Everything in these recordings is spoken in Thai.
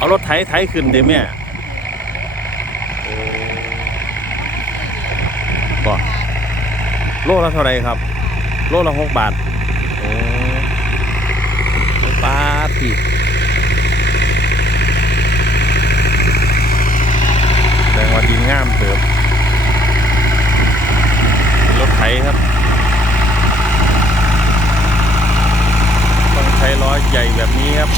เอารถไถไถขึ้นเด้แม่โอ้บ่โลละเท่าไรครับ โลละหกบาทโอ้บาทพี่แสดงว่าดีงามเติบรถไถครับ ต้องใช้ล้อใหญ่แบบนี้ครับ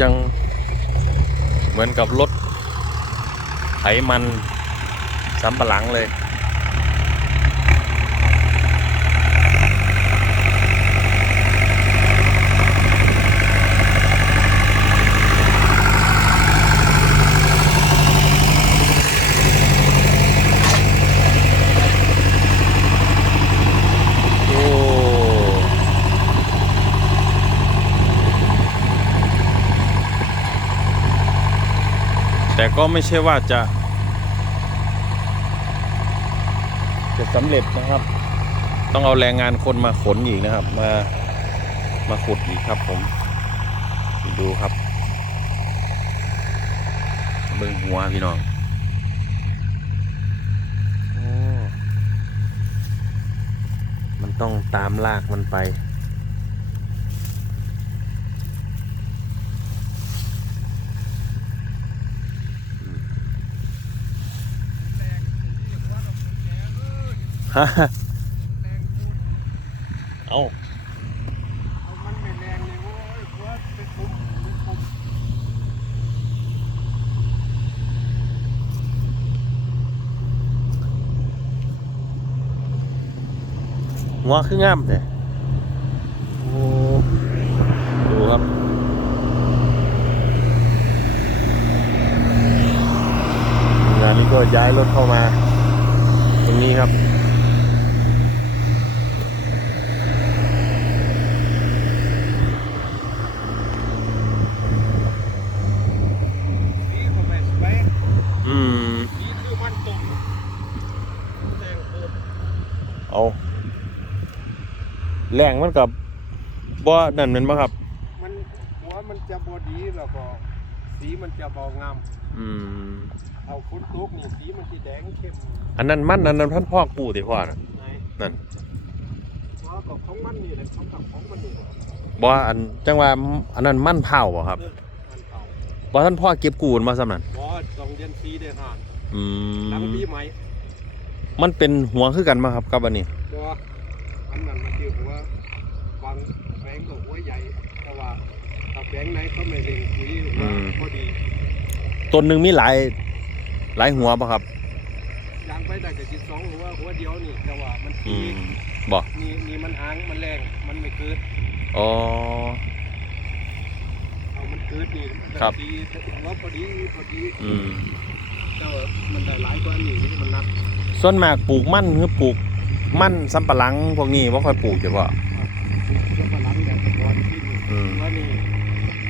จัง เหมือนกับรถไถมันสำปะหลังเลย โอ้ แต่ ก็ไม่ใช่ว่าจะ จะสำเร็จนะครับ ต้องเอาแรงงานคนมาขนอีกนะครับ มามาขุดอีกครับผมดูครับเบิ่งหัวพี่น้องโอ้มันต้องตามลากมันไป ฮะเอางเลยโว้ยหัวไปคุมไปคุมหัวคืองามแต่โอ้ดูครับงานนี้ก็ย้ายรถเข้ามา ตรงนี้ครับ สีก็ไม่สวย อืม สีคือมันตรงแรงโคตร เอา แรงมันกับบ่นั่นแมันบ่ครับ มันหัวมันจะบอดีแล้วก็สีมันจะเบางามอืม เอาฝนตกนี่สีมันจะแดงเข้มอันนั้นมันอันนั้นท่านพ่อกูติพ่อน่ะ ในนั่น หัวกับของมันนี่แหละของกับของมันนี่แหละบ่อันจังว่าอันนั้นมันเผาบ่ครับเออมันเก่าบ่ท่านพ่อเก็บกูนมาสำนั้นบอสองเดือนสีได้ห่างอืหลังมปีใหม่มันเป็นหัวคือกันมาครับกับอันนี้บอ อันนั้นมันคือหัววางแบงกับหัวใหญ่แต่ว่าถ้าแบงไหนเขาไม่เร่งคุยหัวพอดีต้นหนึ่งมีหลายหลายหัวป่ะครับยางไปได้แต่จิตสองหัวหัวเดียวนี่แต่ว่ามันอืทีมบ่นี่นี่มันหางมันแรงมันไม่เกิดอ๋อ เอามันเกิดนี่มันได้ครับทีหัวพอดีพอดีอืมแต่ว่ามันได้หลายกว่านี่นี่มันนักส่วนมากปลูกมันคือปลูก มันสำปะหลังพวกนี้บ่ค่อยปลูกจ้ะพ่อเชื่อมหลังแต่ก่อนที่นี่อืมว่านี่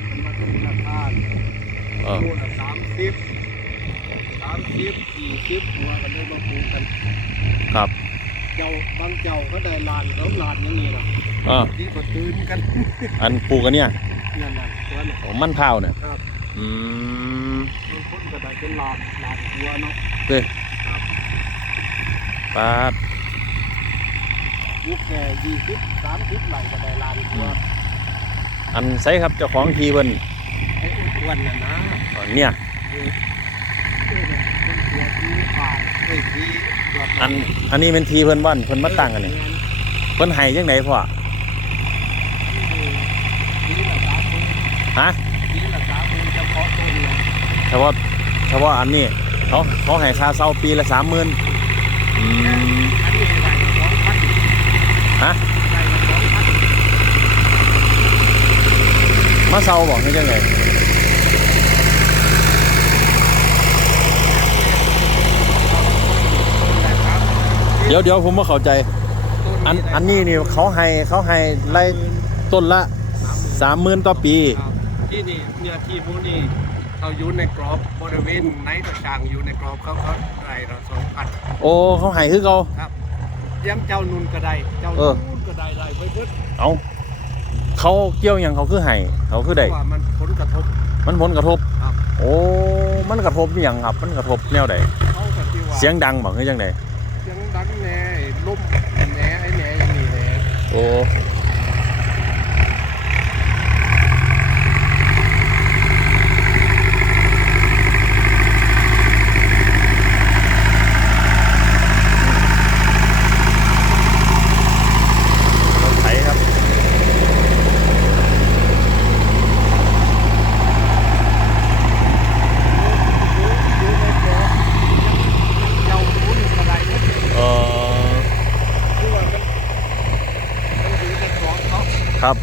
มันมาเป็นราคาเออตัวละสามสิบสามสิบสี่สิบหัวกันได้มาปลูกกันครับ เจ้าบางเจ้าก็ได้ลานสองลานอย่างนี้นะเออที่ก็ตื่นกัน อันปลูกกันเนี่ยนั่นน่ะตัวน่ะโอ้มันเผาเนี่ยครับอืมบางคนก็ได้เป็นลานลานหัวเนาะเด้ครับปาด ยุคแก่ยี่สิบสามสิบไหลก็ได้ลานหัวอันไสครับเจ้าของทีเพิ่นไอ้อ้วนๆน่ะนะอ๋อเนี่ยเออเออเนี่ยเป็นตัวที่ผ่านไอ้ที่ยอดอันอันนี้เป็นทีเพิ่นว่านเพิ่นมาตั้งกันนี่เพิ่นให้จังไดพ่อนี่ละสามคนฮะนี่ละสามคนเฉพาะต้นเลยเฉพาะเฉพาะอันนี้เขาเขาให้ค่าเช่าปีละ30,000อืมอันนี้ไหลละสองพัน ฮะไหลละสองพันมาเช่าบ่คือจังไงแต่ครับเดี๋ยวเดี๋ยวผมบ่เข้าใจต้นอันได้อันนี้นี่เขาให้เขาให้ไล่ต้นละสามหมื่นต่อปีครับที่นี่เนื้อที่พวกนี้เขาอยู่ในกรอบบริเวณไหนต่างๆอยู่ในกรอบเขาเขาไรเราสองพันโอ้เขาให้คือเขาครับ ยังเจ้านุนก็ได้ เจ้าเออนุนก็ได้ได้ไปเพิ่นเอาเขาเกี่ยวหยังเขาคือให้เขาคือได้ว่ามันผลกระทบ มันผลกระทบครับโอ้มันกระทบอหย่างครับ มันกระทบแนวใดเขาก็ที่ว่าเสียงดังบอกคือจังไดเสียงดังแหน่ล่มแหน่ไอ้แหน่อย่างนี้แหน่โอ้รถไถครับ อยู่อยู่ในกรอบยังเจ้านุนก็ได้เพิ่น เออ คือว่ามันมันอยู่ในกรอบเขา ครับ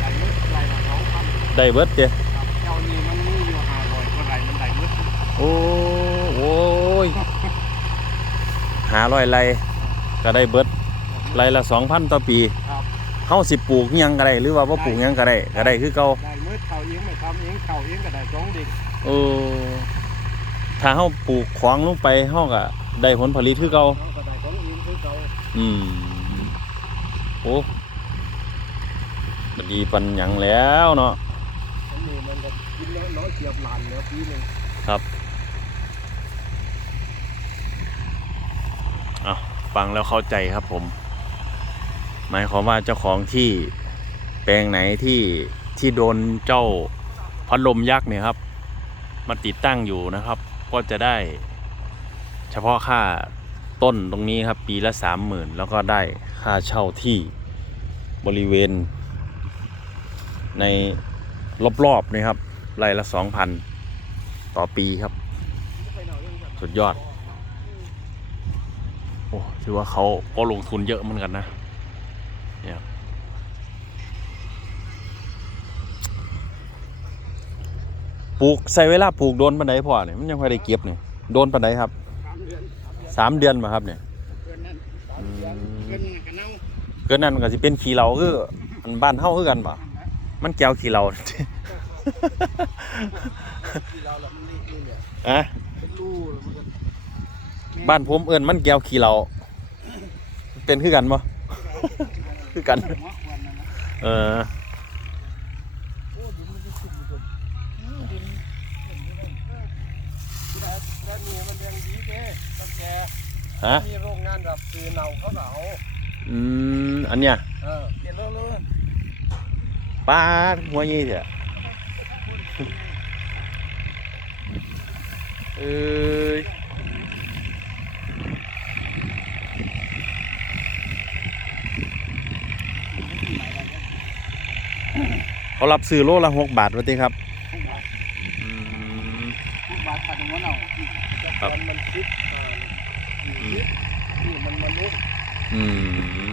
ได้เมื่อไรละสองพันได้เบิดเจ้ครับเจ้านี่มันมีอยู่ห้าร้อยก็ได้มันได้เมื่อโอ้โอ้ยหาร้อยไรก็ได้เบิดไรละสองพันต่อปีครับเฮาสิปลูกหยังก็ได้หรือว่าบ่ปลูกหยังก็ได้ก็ได้คือเก่าได้เมื่อเขาเองไม่ทำเองเขาเองก็ได้สองเด็กเออถ้าเฮาปลูกของลงไปเฮาก็ได้ผลผลิตคือเก่าเขาก็ได้ของเองคือเขาอืมโอ้ มันดีปันหยังแล้วเนาะอันนี้มันก็กินแล้วน้อยเสียบหลานแล้วปีหนึ่งครับเอาฟังแล้วเข้าใจครับผม หมายความว่าเจ้าของที่แปลงไหนที่ที่โดนเจ้าพัดลมยักษ์เนี่ยครับ มาติดตั้งอยู่นะครับ ก็จะได้ เฉพาะค่าต้นตรงนี้ครับ ปีละสามหมื่นแล้วก็ได้ค่าเช่าที่บริเวณ ในรอบๆนี่ครับไร่ละสองพันต่อปีครับ สุดยอด โอ้ถือว่าเขาก็ลงทุนเยอะเหมือนกันนะเนี่ยปลูกใส่เวลาปลูกโดนปันไดพอเนี่ยมันยังค่ได้เก็บเนี่ยโดนปันไดครับสามเดือนมาครับเนี่ยเดือนนั้นสามเดือนเดือนนี้ก็เน่าเกินนั้นมันก็สิเป็นขี้เหล่าคืออันบ้านเฮาคือกันปะ มันแก้วขี้เหล่าที่เราแล้วมันนี่นี่เนี่ยอะเป็นรูแล้วมันก็บ้านผมเอิ้นมันแก้วขี้เหล่าเป็นคือกันบ่คือกัน หัวควันนะนะเออ โอ้ดินมันจะขึ้นอยู่ตรงอืมดินเห็นอยู่ตรงเออที่ไหนแล้วนี่มันยังดีเด้ตั้งแกฮะ มีโรงงานแบบคือเนาเขาก็เอาอืม อันเนี้ยเออเห็นแล้วเลย ป้าดหัวยี่เถอะเอ้ยเขารับซื้อโลละหกบาทวะติครับอืมทุกบาทขาดหัวเนาครับมันคิดอ่านี่นี่มันมนุษย์อืม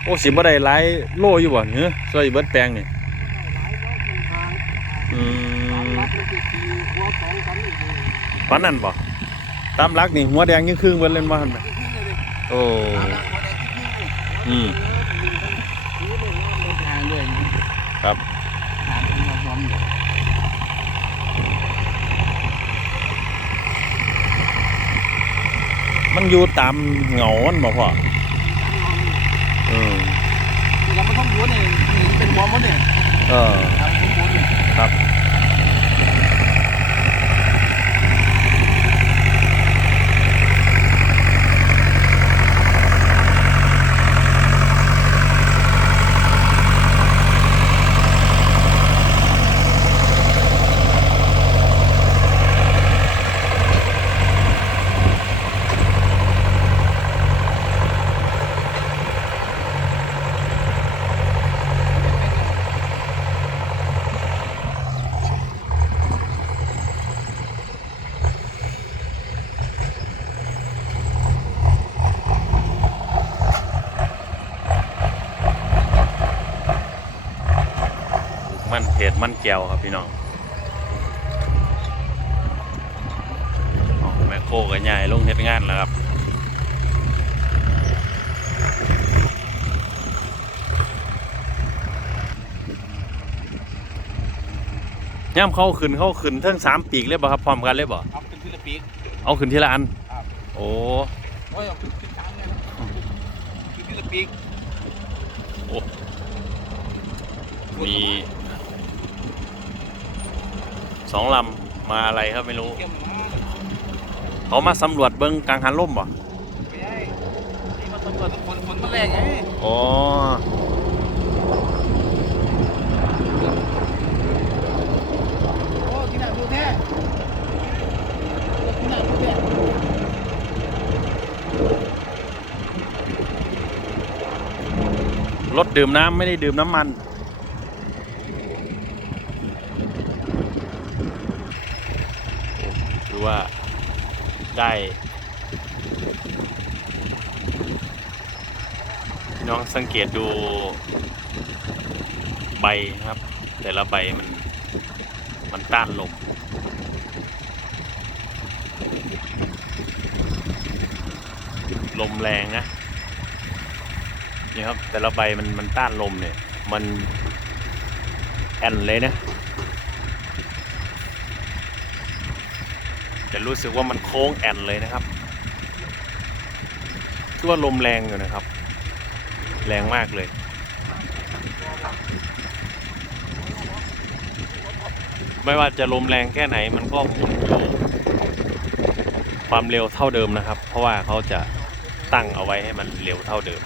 โอ้สิบ่ได้หลายโลอยู่บ่เนื้อซอยเบิดแปลงนี่หลายร้อยเป็นทางอืสามมลักมันจะตีหัวสองกันอีกเลยปานนั้นบ่ตามหลักนี่หัวแดงยังครึ่งเบิดเล่นบ่หั่นน่ะที่นี่เลยโอ้อืมครับมันอยู่ตามเหงามันบ่พ่อม คือเราไม่ต้องหัวเนี่ยเป็นหัวมันเนี่ยเออ ครับเป็นหัวเนี่ยครับ มันแก้วครับพี่น้องอ๋อแมคโครกับใหญ่ลงเฮ็ดงานแล้วครับย่ำเข้าขึ้นเข้าขึ้นเทั้งสามปีกเลยบ่ครับพร้อมกันเลยบ่ครับเป็นฟิลิปปินส์เอาขึ้นทีละอันครับโอ้โอ้ยเอาขึ้นขึ้นช้างเลยครับขึ้นฟิลิปปินส์มี สองลำมาอะไรครับไม่รู้เข้มมากเขามาสำรวจเบิ้งกลางหันล่มบ่ไม่ใช่นี่มาตำรวจฝนฝนมันแรงไงอ๋อโอ้กินหนักดูแท้กินหนักดูแท้รถดื่มน้ำไม่ได้ดื่มน้ำมัน ถือว่า ได้พี่น้องสังเกตดูใบนะครับ แต่ละใบมันมันต้านลมลมแรงนะนี่ครับแต่ละใบมันมันต้านลมเนี่ย มันแอนเลยนะ จะ รู้สึกว่ามันโค้งแอนเลยนะครับคือว่าลมแรงอยู่นะครับ แรงมากเลยไม่ว่าจะลมแรงแค่ไหนมันก็หมุนอยู่ความเร็วเท่าเดิมนะครับ เพราะว่าเขาจะตั้งเอาไว้ให้มันเร็วเท่าเดิม